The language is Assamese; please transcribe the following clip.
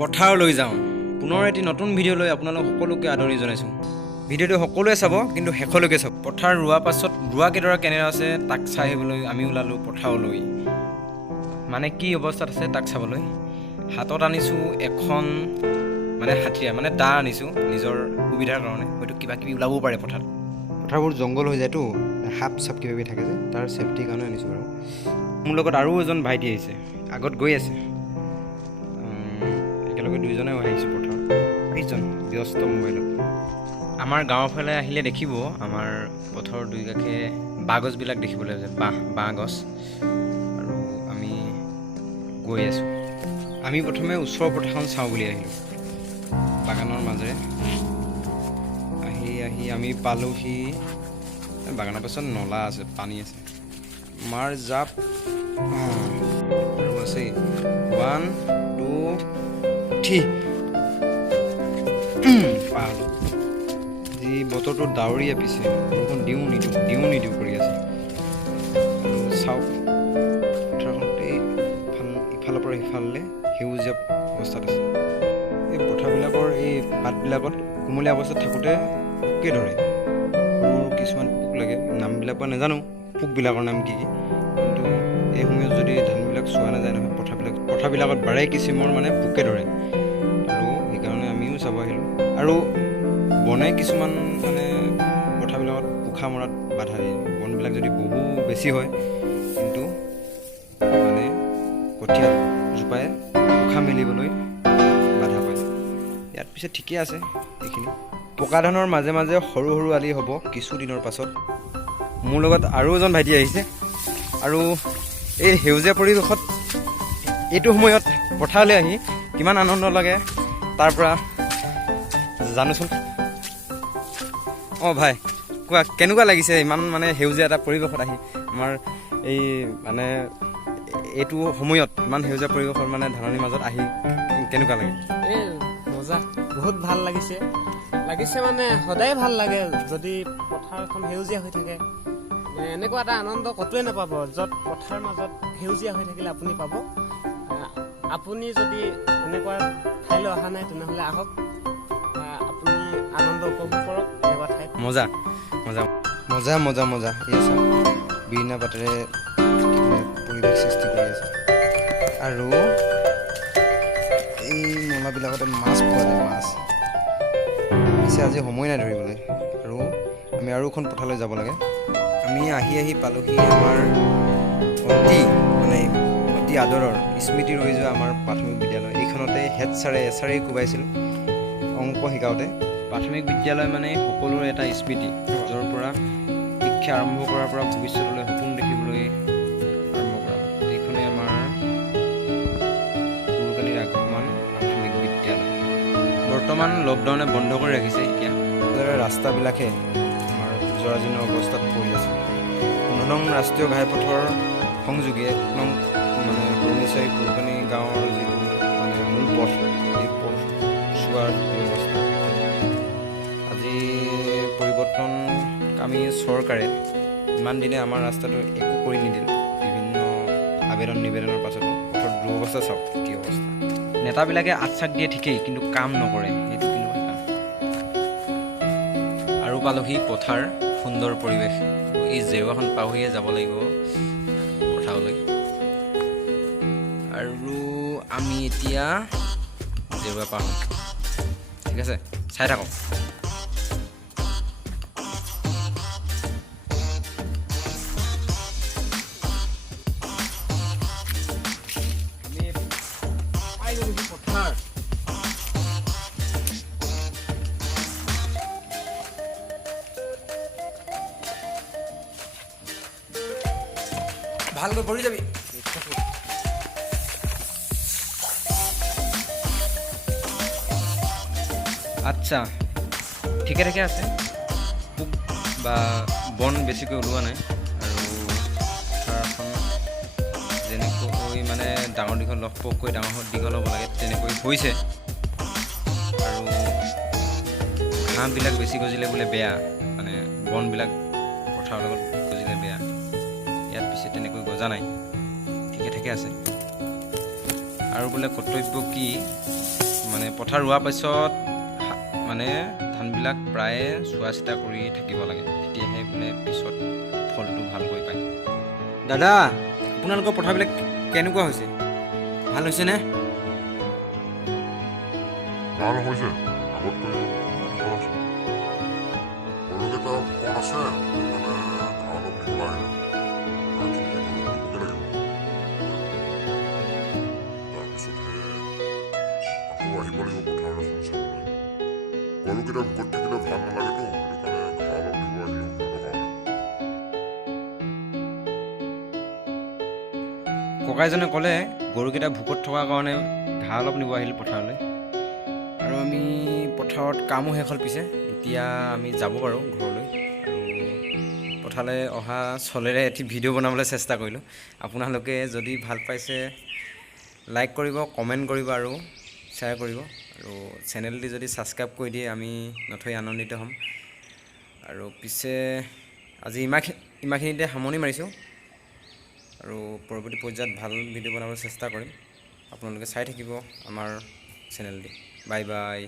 পথাৰলৈ যাওঁ। পুনৰ এটি নতুন ভিডিঅ' লৈ আপোনালোক সকলোকে আদৰণি জনাইছোঁ। ভিডিঅ'টো সকলোৱে চাব, কিন্তু শেষলৈকে চাব। পথাৰ ৰোৱা পাছত ৰোৱা কেইডৰা কেনেদৰে আছে তাক চাই আহিবলৈ আমি ওলালোঁ পথাৰলৈ। মানে কি অৱস্থাত আছে তাক চাবলৈ। হাতত আনিছোঁ এখন হাতীয়া দা আনিছোঁ নিজৰ সুবিধাৰ কাৰণে। হয়তো কিবা কিবি ওলাবও পাৰে পথাৰত। পথাৰবোৰ জংঘল হৈ যায়তো, সাপ চাপ কিবা কিবি থাকে যে, তাৰ ছেফটিৰ কাৰণে আনিছোঁ বাৰু। মোৰ লগত আৰু এজন ভাইটি আহিছে, আগত গৈ আছে। একেলগে দুইজনে আহিছোঁ পথাৰত। এইজন ব্যস্ত মোবাইলত। আমাৰ গাঁৱৰ ফালে আহিলে দেখিব আমাৰ পথৰ দুই কাষে বাঁহ গছবিলাক দেখিবলৈ আছে, বাঁহ গছ। আৰু আমি গৈ আছোঁ। আমি প্ৰথমে ওচৰৰ পথাৰখন চাওঁ বুলি আহিলোঁ, বাগানৰ মাজেৰে আহি আমি পালোহি। বাগানৰ পাছত নলা আছে, পানী আছে, মাৰ জাপ আৰু আছেই 1 2 পালোঁ। যি বতৰটো ডাৱৰীয়া, পিছে বৰষুণ দিওঁ নিদিওঁ কৰি আছে। আৰু চাওক পথাৰখনতে ইফালৰ পৰা সিফাললৈ সেউজীয়া অৱস্থাত আছে। এই পথাৰবিলাকৰ এই পাতবিলাকত কুমলীয়া অৱস্থাত থাকোঁতে পোকে ধৰে। সৰু কিছুমান পোক লাগে, নামবিলাক বা নাজানো পোকবিলাকৰ নাম কি, কিন্তু এই সময়ত যদি ধানবিলাক চোৱা নাযায় নহয়, পথাৰবিলাকত বাৰে কিচিমৰ পোকে ধৰে। আৰু সেইকাৰণে আমিও চাব আহিলোঁ। আৰু বনে কিছুমান পথাৰবিলাকত পোখা মৰাত বাধা দিয়ে। বনবিলাক যদি বহু বেছি হয়, কিন্তু কঠীয়া জোপাই পোখা মেলিবলৈ বাধা পায়। ইয়াত পিছে ঠিকে আছে এইখিনি। পকা ধানৰ মাজে মাজে সৰু সৰু আলি হ'ব কিছুদিনৰ পাছত। মোৰ লগত আৰু এজন ভাইটি আহিছে। আৰু এই সেউজীয়া পৰিৱেশত এইটো সময়ত পথাৰলৈ আহি কিমান আনন্দ লাগে তাৰ পৰা জানোচোন। অঁ ভাই কোৱা, কেনেকুৱা লাগিছে ইমান সেউজীয়া এটা পৰিৱেশত আহি? আমাৰ এই এইটো সময়ত ইমান সেউজীয়া পৰিৱেশৰ ধাননিৰ মাজত আহি কেনেকুৱা লাগে? এই মজা, বহুত ভাল লাগিছে। সদায় ভাল লাগে যদি পথাৰখন সেউজীয়া হৈ থাকে। এনেকুৱা এটা আনন্দ ক'তোৱে নাপাব। য'ত পথাৰ মাজত সেউজীয়া হৈ থাকিলে আপুনি পাব। আপুনি যদি এনেকুৱা ঠাইলৈ অহা নাই, তেনেহ'লে আহক, আপুনি আনন্দ উপভোগ কৰক এনেকুৱা ঠাইত। মজা মজা মজা মজা মজা এই চাওক, বিৰিণা পাতেৰে পৰিৱেশ সৃষ্টি কৰি আছে। আৰু এই নলাবিলাকতে মাছ পোৱা যায়, মাছ। পিছে আজি সময় নাই ধৰিবলৈ। আৰু আমি আৰু এখন পথাৰলৈ যাব লাগে। আমি আহি পালোহি আমাৰ অতি আদৰৰ স্মৃতি ৰৈ যোৱা আমাৰ প্ৰাথমিক বিদ্যালয়। এইখনতে হেড ছাৰে এছাৰেই কোবাইছিল অংক শিকাওঁতে। প্ৰাথমিক বিদ্যালয় সকলোৰে এটা স্মৃতি, য'ৰ পৰা শিক্ষা আৰম্ভ কৰাৰ পৰা ভৱিষ্যতলৈ সপোন দেখিবলৈ আৰম্ভ কৰা। এইখনেই আমাৰ সৰুকালিৰ আগমন প্ৰাথমিক বিদ্যালয়। বৰ্তমান লকডাউনে বন্ধ কৰি ৰাখিছে এতিয়া। ৰাস্তাবিলাকে আমাৰ জৰাজীৰ্ণ অৱস্থাত পৰি আছে। 9 নং ৰাষ্ট্ৰীয় ঘাইপথৰ সংযোগী 1 নং সৰুনিচাৰি ফুলকানী গাঁৱৰ যিটো মূল পথ, এই পথ চোৱাৰ ব্যৱস্থা আজি পৰিৱৰ্তনকামী চৰকাৰে ইমান দিনে আমাৰ ৰাস্তাটো একো কৰি নিদিল। বিভিন্ন আবেদন নিবেদনৰ পাছতো পথৰ দুৰৱস্থা চাওক, কি অৱস্থা। নেতাবিলাকে আশ্বাস দিয়ে ঠিকেই, কিন্তু কাম নকৰে। সেইটো কিন্তু কথা। আৰু পালোহি পথাৰ, সুন্দৰ পৰিৱেশ। এই জেওৰাখন পাহৰিয়ে যাব লাগিব পথাৰলৈ। আৰু আমি এতিয়া জেওৰা পাৰ হ'ম। ঠিক আছে, চাই থাকক। আমি পাই গ'লোহি পথাৰ। ভালকৈ পৰি যাবি। আচ্ছা, ঠিকে আছে। পোক বা বন বেছিকৈ ওলোৱা নাই। আৰু পথাৰখন যেনেকৈ ডাঙৰ দীঘল লহপহকৈ দীঘল হ'ব লাগে তেনেকৈ হৈছে। আৰু ঘাঁহবিলাক বেছি গজিলে বোলে বেয়া, বনবিলাক পথাৰৰ লগত গজিলে বেয়া। ইয়াত পিছে তেনেকৈ গজা নাই, ঠিকে আছে। আৰু বোলে কৰ্তব্য কি মানে পথাৰ ৰোৱাৰ পাছত মানে ধানবিলাক প্ৰায়ে চোৱা চিতা কৰি থাকিব লাগে, তেতিয়াহে বোলে পিছত ফলটো ভালকৈ পায়। দাদা, আপোনালোকৰ পথাৰবিলাক কেনেকুৱা হৈছে? ভাল হৈছেনে? ভাল হৈছে, আগতকৈ ভাল আছে। গৰুকেইটা কণ আছে, সেইকাৰণে ঘাঁহ অলপ দিব লাগে। ঘাঁহখিনি গৰুক দিবগৈ লাগিব। তাৰপিছতহে আকৌ আহিব লাগিব পথাৰখন চাবলৈ। গৰুকেইটা ভোকত থাকিলে ভাল নালাগেতো, সেইটো কাৰণে ঘাঁহ অলপ দিব আহিলোঁ সিহঁতৰ কাৰণে। ককাইজনে ক'লে গৰুকেইটা ভোকত থকাৰ কাৰণে ঘাঁহ অলপ নিব আহিল পথাৰলৈ। আৰু আমি পথাৰত কামো শেষ হ'ল, পিছে এতিয়া আমি যাব পাৰোঁ ঘৰলৈ। আৰু পথাৰলৈ অহা চলেৰে এটি ভিডিঅ' বনাবলৈ চেষ্টা কৰিলোঁ। আপোনালোকে যদি ভাল পাইছে লাইক কৰিব, কমেণ্ট কৰিব আৰু শ্বেয়াৰ কৰিব। আৰু চেনেলটি যদি ছাবস্ক্ৰাইব কৰি দিয়ে আমি নথৈ আনন্দিত হ'ম। আৰু পিছে আজি ইমানখিনিতে সামৰণি মাৰিছোঁ। আৰু পৰৱৰ্তী পৰ্যায়ত ভাল ভিডিঅ' বনাবলৈ চেষ্টা কৰিম। আপোনালোকে চাই থাকিব আমাৰ চেনেলটি। Bye bye.